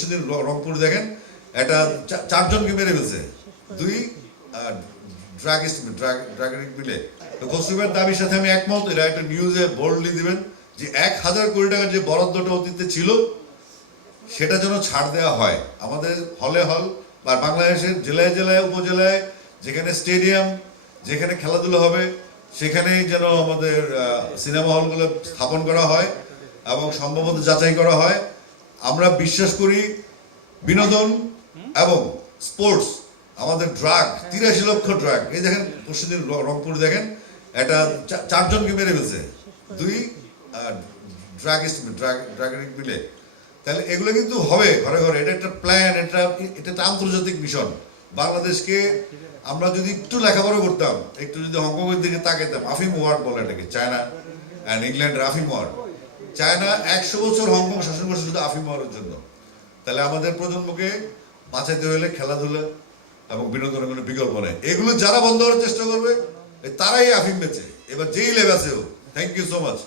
সেদিন রংপুর দেখেন একটা চারজনকে মেরে ফেলছে, দুই ড্রাগিস্ট মিলে। তো খসরুবের দাবির সাথে আমি একমত। এরা একটা নিউজে বোল্ডলি দিবেন যে 1000 কোটি টাকার যে বরাদ্দটা অতীতে ছিল সেটা যেন ছাড় দেওয়া হয়। আমাদের হলে হল বা বাংলাদেশের জেলায় জেলায় উপজেলায় যেখানে স্টেডিয়াম, যেখানে খেলাধুলা হবে সেখানেই যেন আমাদের সিনেমা হলগুলো স্থাপন করা হয় এবং সম্ভবত যাচাই করা হয়। আমরা বিশ্বাস করি বিনোদন এবং স্পোর্টস, আমাদের ড্রাগ 83 লক্ষ ড্রাগ। এই দেখেন পরশুদিন রংপুর দেখেন একটা চারজনকে মেরে ফেলছে, দুই ড্রাগিস্ট মিলে। তাহলে এগুলো কিন্তু হবে ঘরে ঘরে। এটা একটা প্ল্যান, এটা একটা আন্তর্জাতিক মিশন। বাংলাদেশকে আমরা যদি একটু লেখাপড়া করতাম, একটু যদি হংকংয়ের দিকে তাকাইতাম, আফিম ওয়ার্ড বলে এটাকে, চায়না অ্যান্ড ইংল্যান্ডের আফিম ওয়ার্ড। চায়না 100 বছর হংকং শাসন করছে শুধু আফিম ওয়ার্ডের জন্য। তাহলে আমাদের প্রজন্মকে বাঁচাইতে হলে খেলাধুলা এবং বিনোদনের কোনো বিকল্প নেই। এগুলো যারা বন্ধ করার চেষ্টা করবে তারাই আফিম বেচে, এবার যেই লেবাসেও। Thank you so much.